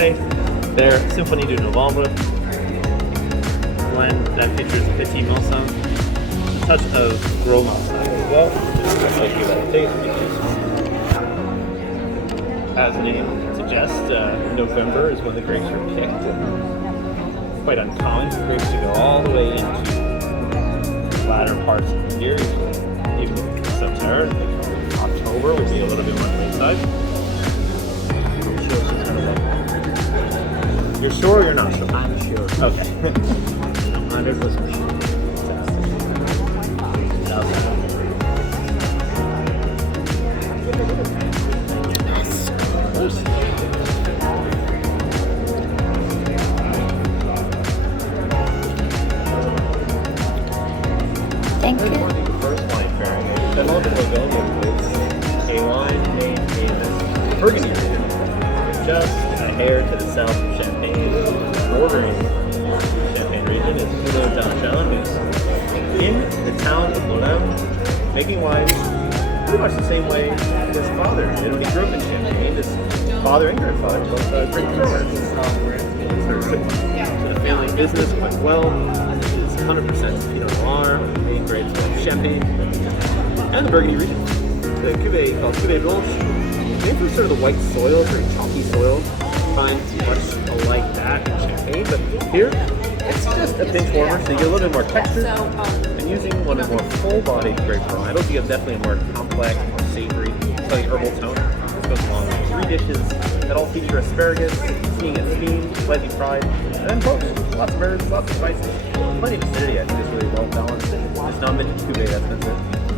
Cafe. Their Symphonie du Novembre blend that features Petit Malsain, a touch of Gros Malsain as well. I'll give that a taste because, as the name suggests, November is when the grapes are picked. Quite uncommon for grapes to go all the way into the latter parts of the year, even September. October would be a little bit more inside. You're sure or you're not sure? I'm sure. Okay. 100% sure. Thank you. The first wine pairing. The Monte is a wine made in the Burgundy region, just a hair to the south of Champagne, bordering the Champagne region is downtown. Who's in the town of Lorem, making wine pretty much the same way his father did when he grew up in Champagne. His father and grandfather both great growers. So the family business went well. It's 100% Pinot Noir, main grapes of Champagne and the Burgundy region. The cuvee called Cuvée Blanche, made from sort of the white soil, very chalky soil. Find much like that in Champagne, but here it's just a pinch warmer, so you get a little bit more texture. And using one of the more full-bodied grape varietals, you get definitely a more complex, more savory, slightly herbal tone. This goes along with 3 dishes that all feature asparagus, seeing it steamed, slightly fried, and then poached. Lots of herbs, lots of spices, plenty of acidity. I think it's really well balanced. It's not meant to cuvee, that's meant to.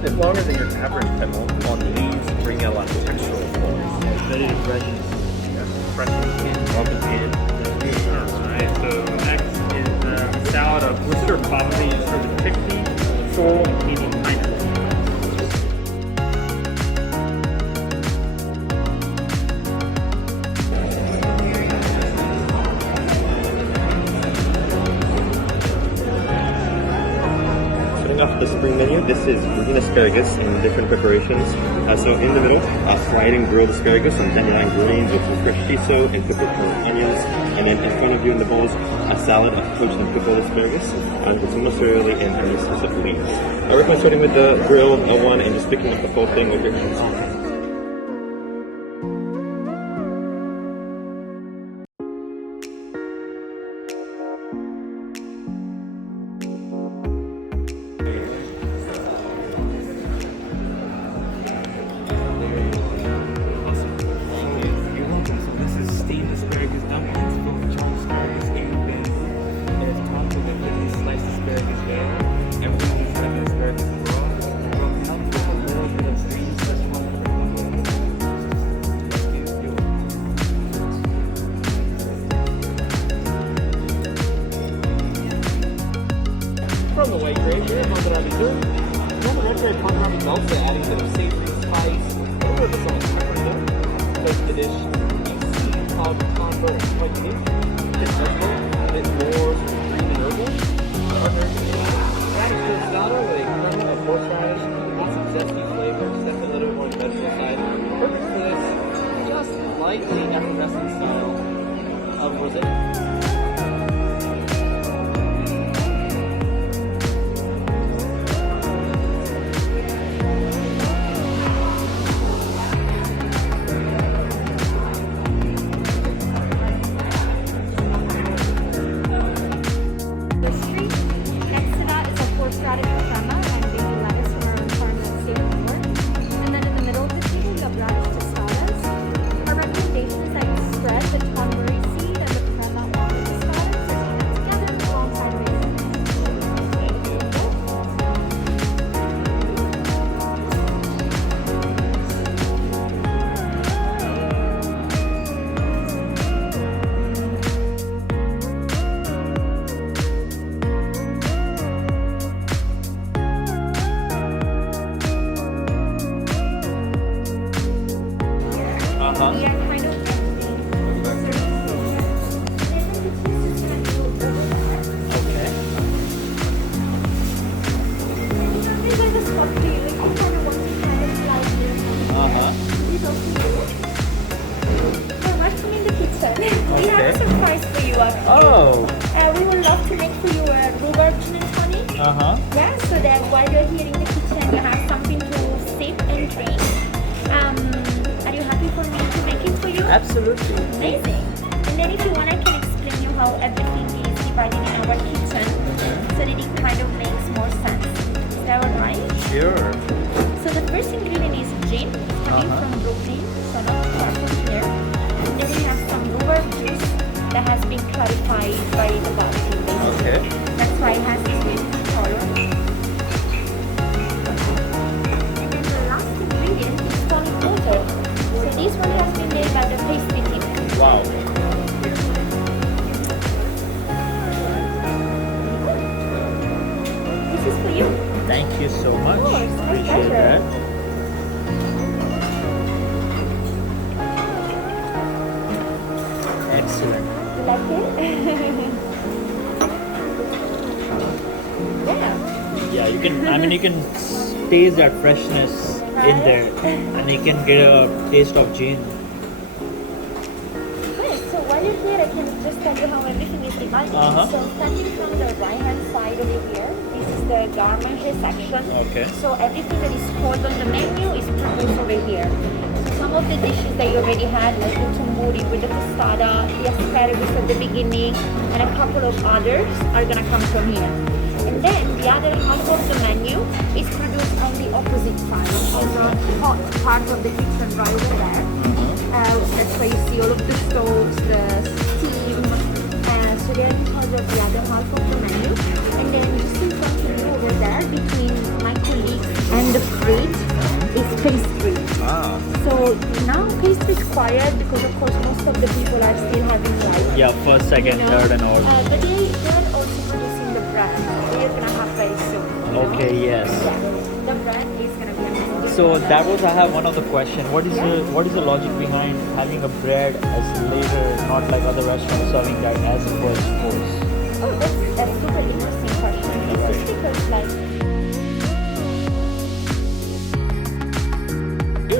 It's longer than your average pebble on the leaves, bringing out a lot of textural flavors. Ready to freshen. Fresh in, welcome in. Alright, so next is a salad of Worcester poppy for the pixie, soul, and eating pineapple. Off the spring menu, this is green asparagus in different preparations. So in the middle, fried and grilled asparagus and dandelion greens with some fresh shiso and pickled onions. And then in front of you in the bowls, a salad of poached and pickled asparagus with some mozzarella and any specific leaves. I recommend starting with the grilled one and just picking up the whole thing with your hands. From the white grape here, Monte from the red grape, Monte, adding a bit of savory spice, a little bit of salt and pepper there. Goes to the dish. You see how the combo is quite unique. A bit vegetable, a bit more green and herbal. Radish tostada with a kernel of horseradish, lots of zesty flavor, definitely a little bit more on the vegetable side. Perfect for this, just lightly effervescent style of rosé. to make for you a rhubarb gin and tonic. Yeah, so that while you're here in the kitchen, you have something to sip and drink. Are you happy for me to make it for you? Absolutely. Amazing. And then if you want, I can explain you how everything is divided in our kitchen so that it kind of makes more sense. Is that alright? Sure. So the first ingredient is gin. It's coming from Brooklyn, so not far from here. And then we have some rhubarb juice that has been clarified by the bottle, basically. Okay. That's why it has this beautiful color. And then the last ingredient is tonic water. So this one has been made by the pastry team. Wow. This is for you. Thank you so much. Of course, my Appreciate pleasure. that. Excellent. You like it? Yeah. Yeah, you can. I mean, you can taste that freshness in there, and you can get a taste of gin. Yes, so while you're here, I can just tell you how everything is divided. So starting from the right-hand side over here, this is the gourmet section. Okay. So everything that is called on the menu is produced over here. So some of the dishes that you already had, like the tamburi with the tostada, the asparagus at the beginning, and a couple of others are gonna come from here. And then the other half of the menu is produced on the opposite side, on the hot part of the kitchen right over there. That's where you see all of the stoves, the steam. So they're in charge of the other half of the menu. And then just in front of you over there, between my colleagues and the fridge, is pastry. So now pastry is quiet because of course most of the people are still having like Yeah, first, second, third, and all. but they're also producing the bread. They're gonna have very soon. you know? Okay, yes. Yeah. The bread is gonna be amazing. So that was, I have one other question. What is the logic behind having a bread as later, not like other restaurants serving that as a first course? Oh, that's a super interesting question. It's just because like You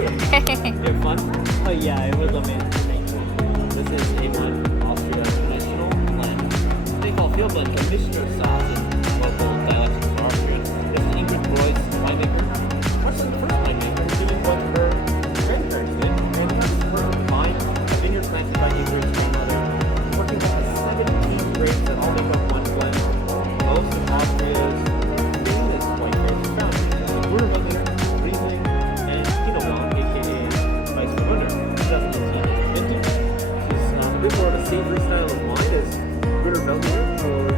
have fun? Oh yeah, it was amazing. This is A1 Austria traditional blend. They call field blend a mixture of sauce and local dialects of Austrian. This is Ingrid Roy's winemaker. Much like the first winemaker, doing what her grandparents did. And that's her vine, a vineyard planted by Ingrid's grandmother, working with 17 grapes that all make up one blend. Most of Austria's famous white grapes are found in the Burgundy, Riesling, and Pinot Blanc, aka Vice Burgunder, 2018 vintage. She's a bit more of a savory style of wine as Ritter Veltliner for the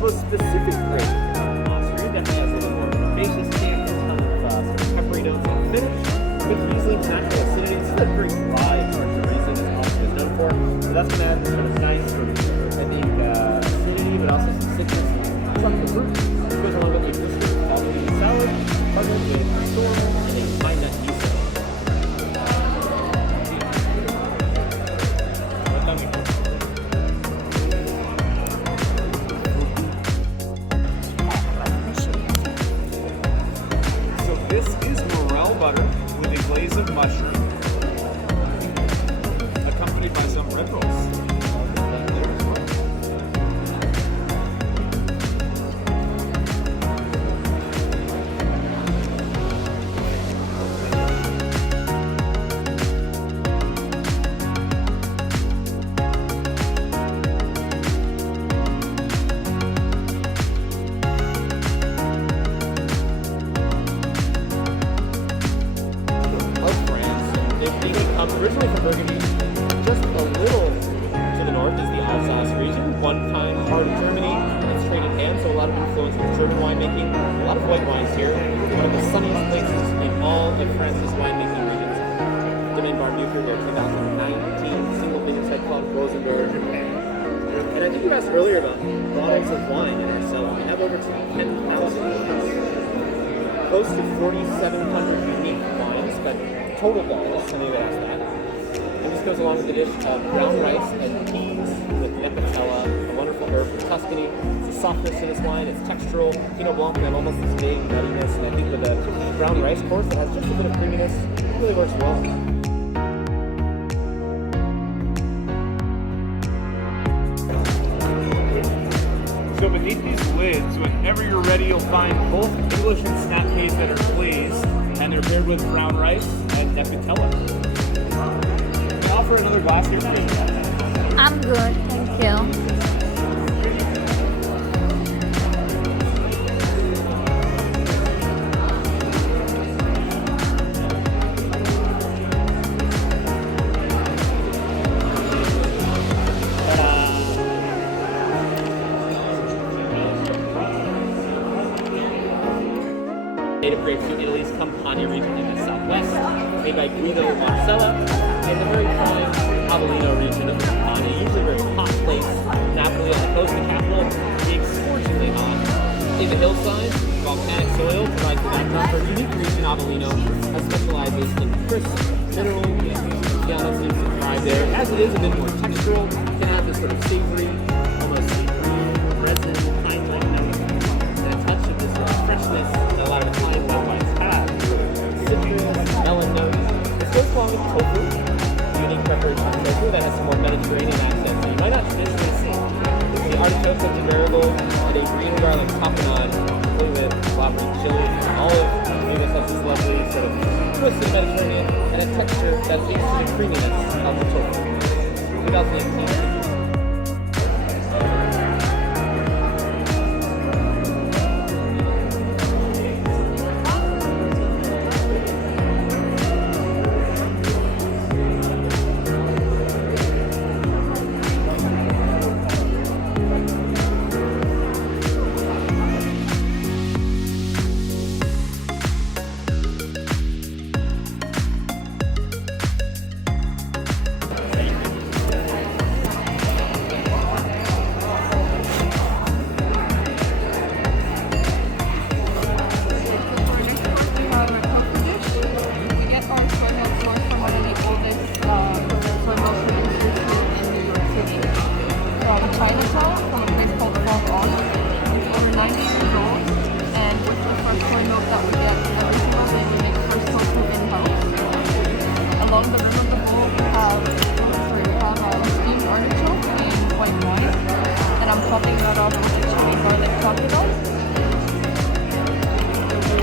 most specific grape of Austria. Definitely has a little more herbaceous taste, a ton of sort of peppery notes on the finish. With Riesling's natural acidity, it's a very dry character Riesling is Austria is known for. So that's going to add sort of nice sort of, I think, acidity, but also some citrus and tropical fruit. This goes along with existing Almond salad, partnered with storm and a pine nut miso. So this is morel butter with a glaze of mushroom, accompanied by some bread rolls. Of France. They come originally from Burgundy. Just a little to the north is the Alsace region, one time part of Germany. It's traded hands, so a lot of influence with German winemaking. A lot of white wines here. One of the sunniest places in all of France's winemaking regions. Domaine Barbucher, their 2019 single vineyard site called Rosenberg. And I think you asked earlier about bottles of wine in our cellar. We have over 10,000. Close to 4,700 unique wines, but total bottles, some of you asked that. And this goes along with the dish of brown rice and peas with nepentella, a wonderful herb from Tuscany. It's a softness to this wine, it's textural. Pinot Blanc can have almost this big nuttiness, and I think with a brown rice course that has just a bit of creaminess, it really works well. So beneath these lids, whenever you're ready, you'll find both English and snap peas that are glazed, and they're paired with brown rice and Necutella. Can I offer another glass here? I'm good, thank you. Native grapes from Italy's Campania region in the southwest, made by Guido Marcella, in the very prime Avellino region of Campania, usually a very hot place. Napoli on the coast, the capital, being scorchingly hot. In the hillsides, volcanic soil provides the backdrop for a unique region. Avellino that specializes in crisp mineral. Piano seems to thrive there. As it is a bit more textural, it can have this sort of savory, almost resin, pine-like note, and a touch of this sort of freshness that a lot of Italian white wines have. Citrus, melon notes. This goes along with tofu, a unique preparation of tofu that has some more Mediterranean accents that you might not traditionally see. The artichokes of the variable and a green garlic tapenade, complete with flowery chili and olive, giving us this lovely sort of twist of Mediterranean and a texture that leads to the creaminess of the tofu. 2018.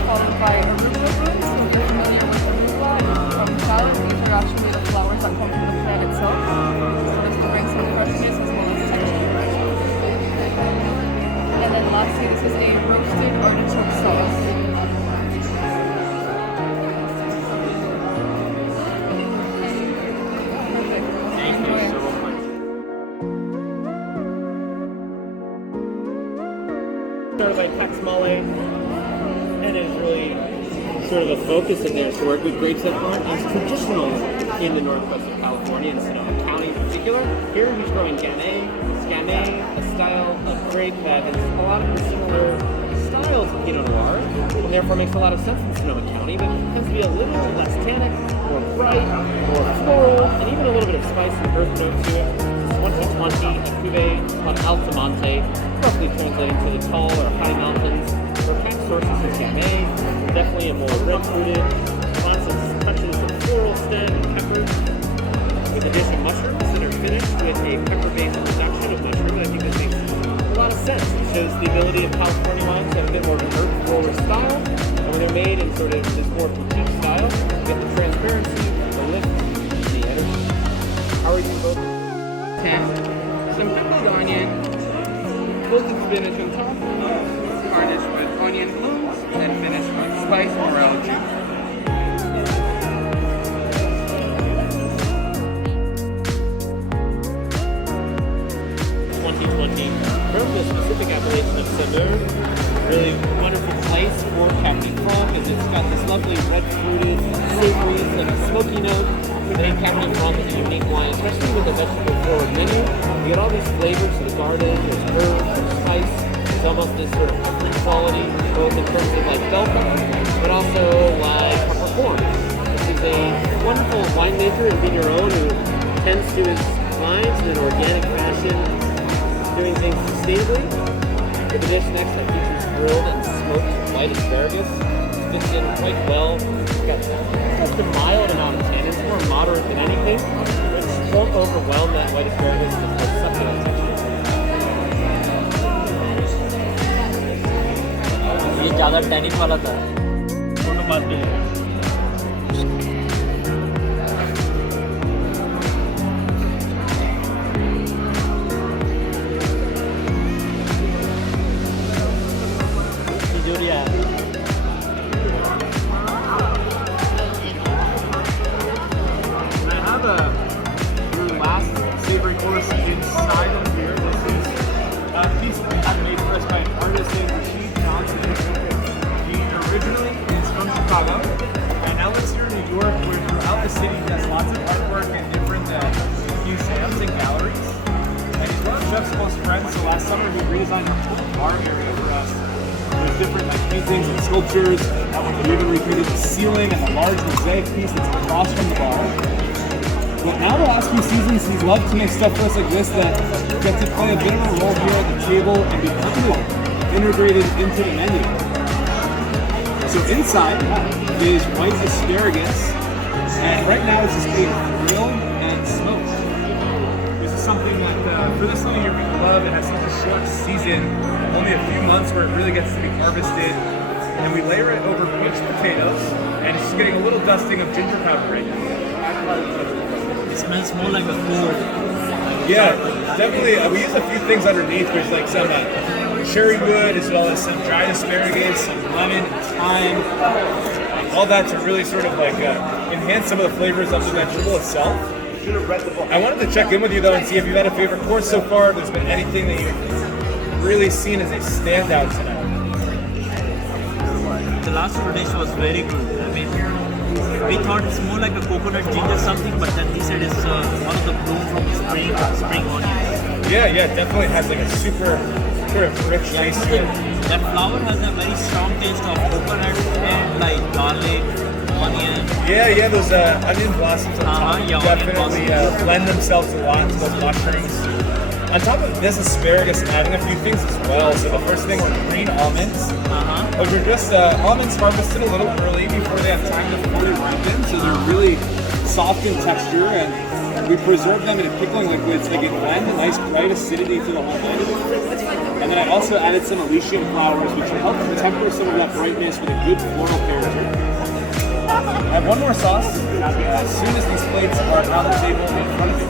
Followed by Arugula blooms. So if you're familiar with Arugula from salad, these are actually the flowers that come from the plant itself. So this will bring some freshness as well as texture. And then lastly, this is a roasted artichoke sauce. Started by Tex Mole, and is really sort of a focus in there to work with grapes that aren't as traditional in the northwest of California and Sonoma County in particular. Here he's growing Gamay. Gamay, a style of grape that has a lot of the similar styles of Pinot Noir, and therefore makes a lot of sense in Sonoma County, but tends to be a little less tannic, more bright, more floral, and even a little bit of spice and earth note to it. It's 2020, a cuvee called Alte Monte, roughly translating to the tall or high mountains. Where past sources of Gamay, definitely a more red-fruited, lots of touches of floral stem and pepper. With addition of mushrooms that are finished with a pepper-based reduction of mushroom, I think this makes a lot of sense. It shows the ability of California wines to have a bit more of an earth floral style, and when they're made in sort of this more boutique style, you get the transparency, the lift, and the energy. How are you both? 10. Some pickled onion, wilted spinach on top, garnished with onion blooms, and finished with spiced morel juice. From the specific appellation of Semur, really wonderful place for Cabernet Franc, as it's got this lovely red-fruited, savory, and smoky note. And Cabernet Franc is a unique wine, especially with a vegetable-forward menu. You get all these flavors of the garden, there's herbs, there's spice, there's almost this sort of fruit quality, both in terms of like bell pepper, but also like peppercorn. This is a wonderful winemaker and being your own who tends to his wines in an organic fashion, doing things sustainably. The dish next that features grilled and smoked white asparagus. Fits in quite well. It's got just a mild amount of tannins, more moderate than anything, which won't overwhelm that white asparagus with the succulent texture. ज़्यादा tannic वाला था दोनों बात भी है sculptures. We even recreated the ceiling and the large mosaic piece that's across from the bar. But now the last few seasons, he's loved to make stuff for us like this that get to play a bit of a role here at the table and be kind of integrated into the menu. So inside is white asparagus, and right now it's just being grilled and smoked. This is something that for this time of year we love. It has such a short season, only a few months where it really gets to be harvested. And we layer it over peach potatoes, and it's just getting a little dusting of ginger powder right now. It smells more like a food. Yeah, definitely. We use a few things underneath. There's like some cherry wood, as well as some dried asparagus, some lemon, thyme, all that to really sort of like enhance some of the flavors of the vegetable itself. I wanted to check in with you though and see if you've had a favorite course so far. If there's been anything that you've really seen as a standout tonight. The last dish was very good. I mean, we thought it's more like a coconut ginger something, but then he said it's one of the bloom from the spring onions. Yeah, definitely has like a super sort of rich taste to it. That flower has a very strong taste of coconut and like garlic, onion. Yeah, those onion blossoms on top definitely lend themselves a lot to those mushrooms. On top of this asparagus, adding a few things as well. So the first thing were green almonds, which are just almonds harvested a little early before they have time to fully ripen. So they're really soft in texture, and we preserve them in a pickling liquid so they can lend a nice bright acidity to the whole thing. And then I also added some Elysian flowers, which will help temper some of that brightness with a good floral character. I have one more sauce as soon as these plates are on the table in front of you.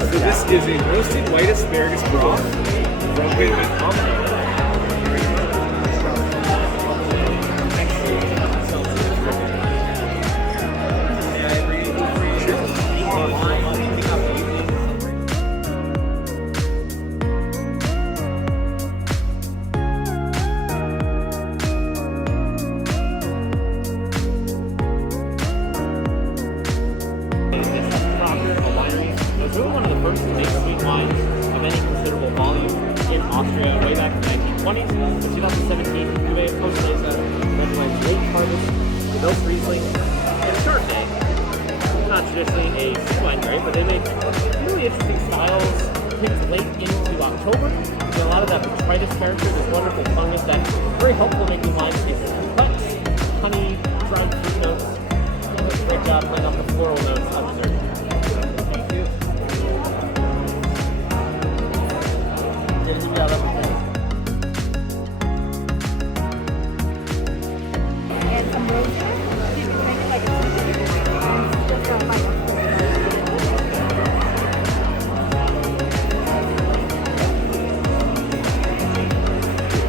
So this is a roasted white asparagus broth from Almond. Traditionally a food wine grape, but they make really interesting styles. Picked late into October. A lot of that botrytis character, this wonderful fungus that's very helpful making wines taste complex. Honey, dried fruit notes. Great job playing off the floral notes on dessert. Thank you. And some roses.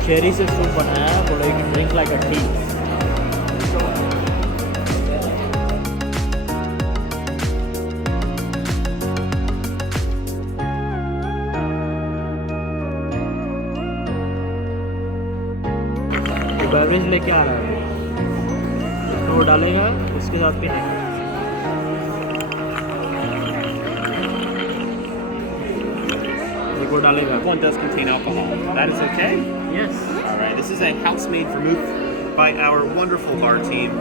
Cherry से soup बनाया है, बोला you can drink like a tea. Beverage लेके आ रहा है, तो वो डालेगा उसके साथ पीनेगा. One does contain alcohol. That is okay? Yes. Alright, this is a house-made vermouth by our wonderful bar team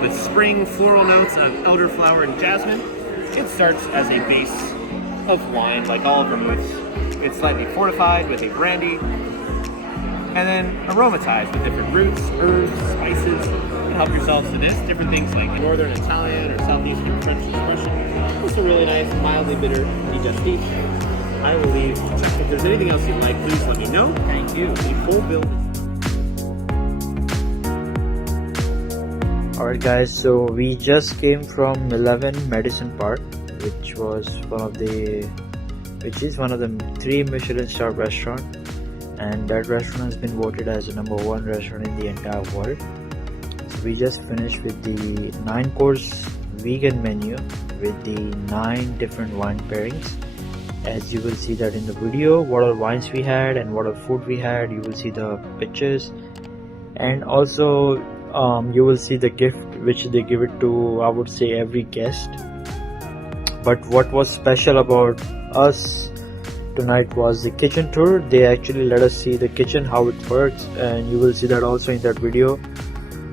with spring floral notes of elderflower and jasmine. it starts as a base of wine, like all vermouths. It's slightly fortified with a brandy, and then aromatized with different roots, herbs, spices. You can help yourselves to this. Different things like Northern Italian or Southeastern French expression. Also really nice, mildly bitter digestif. I will leave. If there's anything else you'd like, please let me know. Thank you. The full bill. Alright guys, so we just came from 11 Madisson Park, which is one of the 3 Michelin star restaurant, and that restaurant has been voted as the #1 restaurant in the entire world. So we just finished with the 9-course vegan menu with the 9 different wine pairings. As you will see that in the video, what all wines we had and what all food we had. You will see the pictures, and also you will see the gift which they give it to, I would say, every guest. But what was special about us tonight was the kitchen tour. They actually let us see the kitchen, how it works, and you will see that also in that video.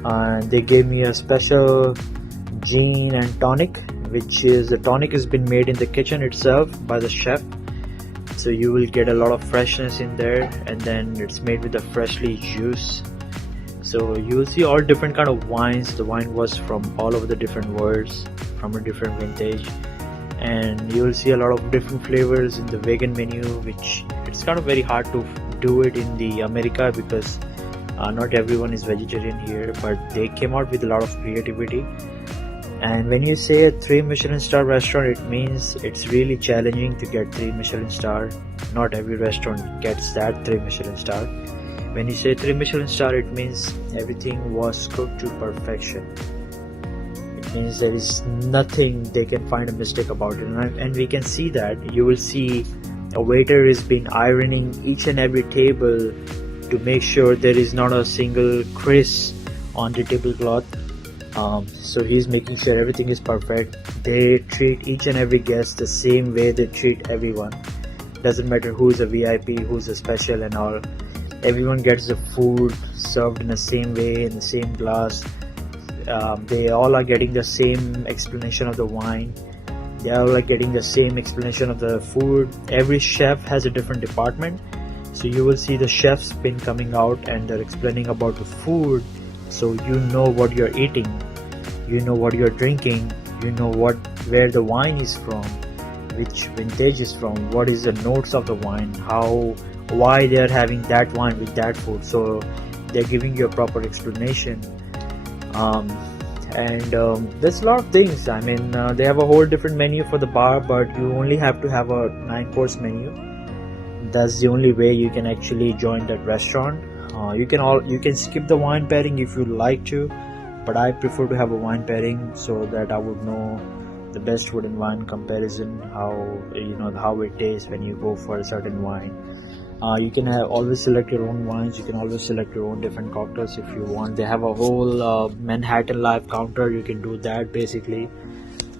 And they gave me a special gin and tonic, which is the tonic has been made in the kitchen itself by the chef, so you will get a lot of freshness in there, and then it's made with the freshly juice. So you will see all different kind of wines. The wine was from all over the different worlds, from a different vintage, and you will see a lot of different flavors in the vegan menu, which it's kind of very hard to do it in the America because not everyone is vegetarian here, but they came out with a lot of creativity. And when you say a 3 Michelin star restaurant, it means it's really challenging to get 3 Michelin star. Not every restaurant gets that 3 Michelin star. When you say 3 Michelin star, it means everything was cooked to perfection. It means there is nothing they can find a mistake about it, and we can see that. You will see a waiter is been ironing each and every table to make sure there is not a single crease on the tablecloth. So he's making sure everything is perfect. They treat each and every guest the same way they treat everyone. Doesn't matter who's a VIP, who's a special and all. Everyone gets the food served in the same way, in the same glass. They all are getting the same explanation of the wine. They are all getting the same explanation of the food. Every chef has a different department. So you will see the chefs been coming out and they're explaining about the food. So you know what you're eating, you know what you're drinking, you know where the wine is from, which vintage is from, what is the notes of the wine, why they are having that wine with that food. So they're giving you a proper explanation. There's a lot of things. I mean, they have a whole different menu for the bar, but you only have to have a 9-course menu. That's the only way you can actually join that restaurant. You can skip the wine pairing if you like to, but I prefer to have a wine pairing so that I would know the best food and wine comparison, how it tastes when you go for a certain wine. You can always select your own wines. You can always select your own different cocktails if you want. They have a whole Manhattan live counter. You can do that basically.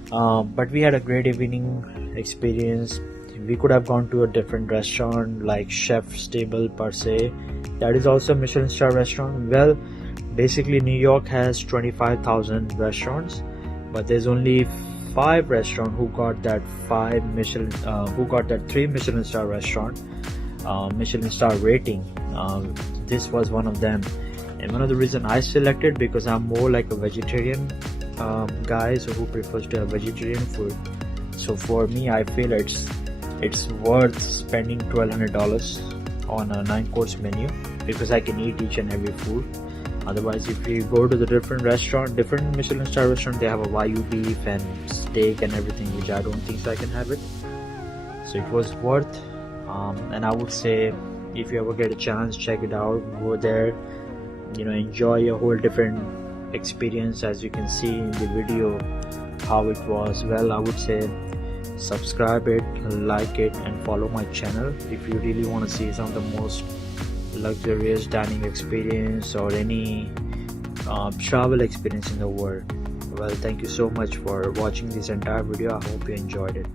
But we had a great evening experience. We could have gone to a different restaurant like Chef's Table per se. That is also a Michelin star restaurant. Well, basically New York has 25,000 restaurants, but there's only 5 restaurants who got that 3 Michelin star restaurant Michelin star rating. This was one of them, and one of the reason I selected, because I'm more like a vegetarian guy, so who prefers to have vegetarian food. So for me, I feel it's worth spending $1,200 on a 9-course menu, because I can eat each and every food. Otherwise, if you go to the different Michelin star restaurant, they have a Wagyu beef and steak and everything, which I don't think I can have it. So it was worth, and I would say if you ever get a chance, check it out, go there, enjoy a whole different experience. As you can see in the video how it was. Well, I would say subscribe it, like it, and follow my channel if you really want to see some of the most luxurious dining experience or any travel experience in the world. Well, thank you so much for watching this entire video. I hope you enjoyed it.